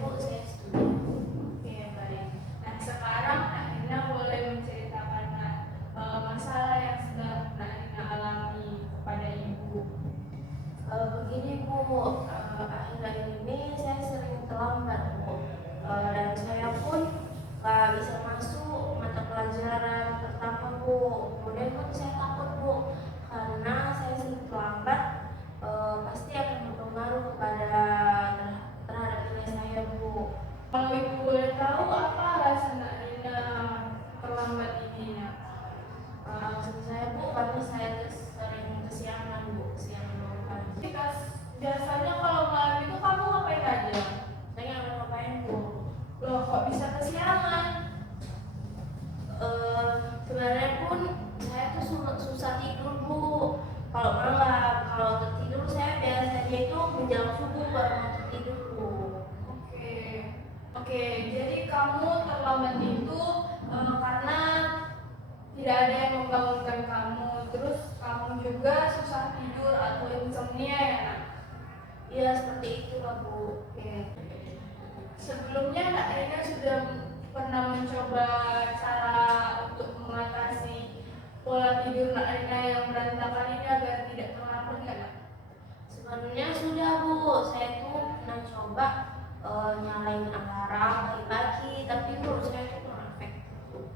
Bu, saya setuju. Oke, baik. Nah, sekarang Nak Rina boleh menceritakan masalah yang sedang Nak Rina alami kepada Ibu. Begini Bu, akhir-akhir ini saya sering terlambat Bu, dan saya pun nggak bisa masuk mata pelajaran pertama Bu. Kemudian pun saya takut Bu, karena saya sering terlambat, pasti akan berpengaruh terhadap nilai saya Bu. Kalau Ibu boleh tahu apa alasan Nak Rina terlambat ini, Nak? Maksud saya Bu, karena saya sering kesiangan Bu, kesiangan bangun pagi. Biasanya kalau malam itu kamu ngapain aja? Saya nggak ngapain Bu. Loh, kok bisa kesiangan? Sebenarnya pun saya tuh susah tidur Bu. Kalau malam, kalau tertidur saya biasanya itu menjelang subuh baru mau tertidur Bu. Oke, jadi kamu terlambat itu karena tidak ada yang membangunkan kamu, terus kamu juga susah tidur atau insomnia ya, Nak? Iya, seperti itu lah Bu. Oke. Sebelumnya Nak Rina sudah pernah mencoba cara untuk mengatasi pola tidur Nak Rina yang berantakan ini agar tidak terlambat nggak, Nak? Sebenarnya sudah Bu, saya tuh pernah coba nyalain alarm pagi-pagi, tapi menurut saya itu kurang efektif.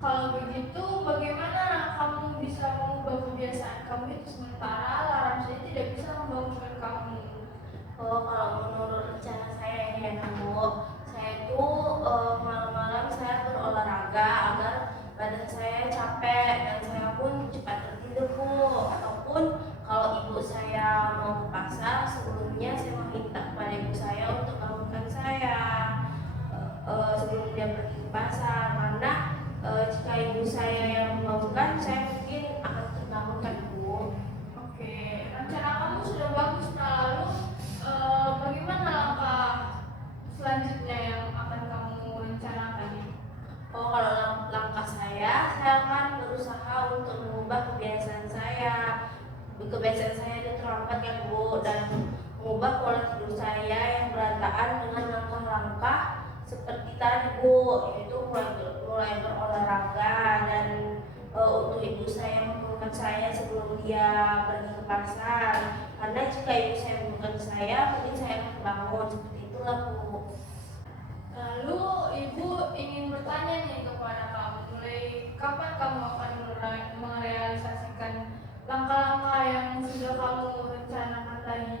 Kalau begitu, bagaimana kamu bisa mengubah kebiasaan kamu itu sementara alarm saja tidak bisa membangunkan kamu? Kalau menurut rencana saya ini ya Bu, saya tuh malam-malam saya berolahraga agar badan saya capek dan saya pun cepat tertidur Bu. Ataupun kalau ibu saya mau ke pasar, sebelumnya saya meminta kepada ibu saya untuk bangunkan saya sebelum dia pergi ke pasar, karena jika ibu saya yang membangunkan, saya mungkin akan terbangunkan Bu. Oke, rencana kamu sudah bagus. Nah, lalu bagaimana langkah selanjutnya yang akan kamu rencanakan? Kalau langkah saya akan berusaha untuk mengubah kebiasaan saya. Kebiasaan saya itu terlambat kan Bu, dan mengubah pola tidur saya yang berantakan dengan langkah-langkah seperti tadi Bu, yaitu mulai berolahraga dan untuk ibu saya membangunkan saya sebelum dia pergi ke pasar, karena jika ibu saya membangunkan saya mungkin saya akan bangun. Seperti itulah Bu. Lalu Ibu ingin bertanya nih kepada kamu, mulai kapan kamu akan merealisasikan langkah-langkah yang sudah kamu rencanakan tadi?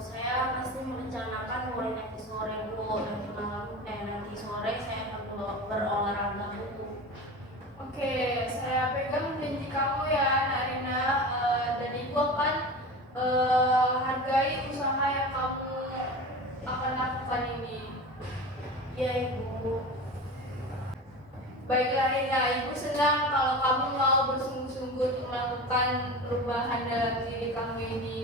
Saya pasti merencanakan mulai nanti sore Bu, nanti sore saya akan berolahraga Bu. Oke, saya pegang janji kamu ya, Nak Rina, dan Ibu akan hargai usaha yang kamu akan lakukan ini. Ya Ibu. Baiklah Rina, Ibu senang kalau kamu mau bersungguh-sungguh untuk melakukan perubahan dalam diri kamu ini.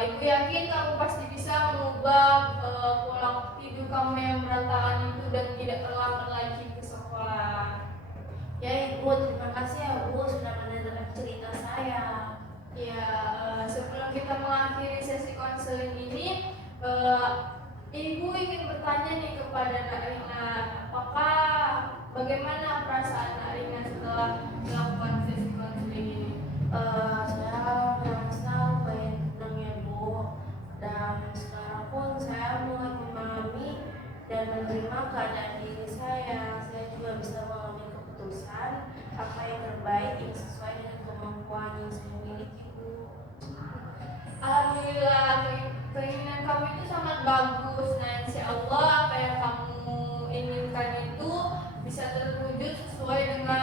Ibu yakin kamu pasti bisa mengubah pola tidur kamu yang berantakan itu dan tidak terlambat lagi ke sekolah. Ya Ibu, terima kasih ya Bu sudah mendengarkan cerita saya. Ya, sebelum kita mengakhiri sesi konseling ini, Ibu ingin bertanya nih kepada Nak Rina, bagaimana perasaan Nak Rina setelah melakukan sesi konseling ini? Saya merasa baik tenang ya Bu, dan sekarang pun saya mulai memahami dan menerima keadaan diri saya. Saya juga bisa mengambil keputusan apa yang terbaik yang sesuai dengan kemampuan yang saya miliki Bu. Alhamdulillah, keinginan kamu itu sangat bagus. Nah, insya Allah apa yang kamu inginkan itu bisa terwujud sesuai dengan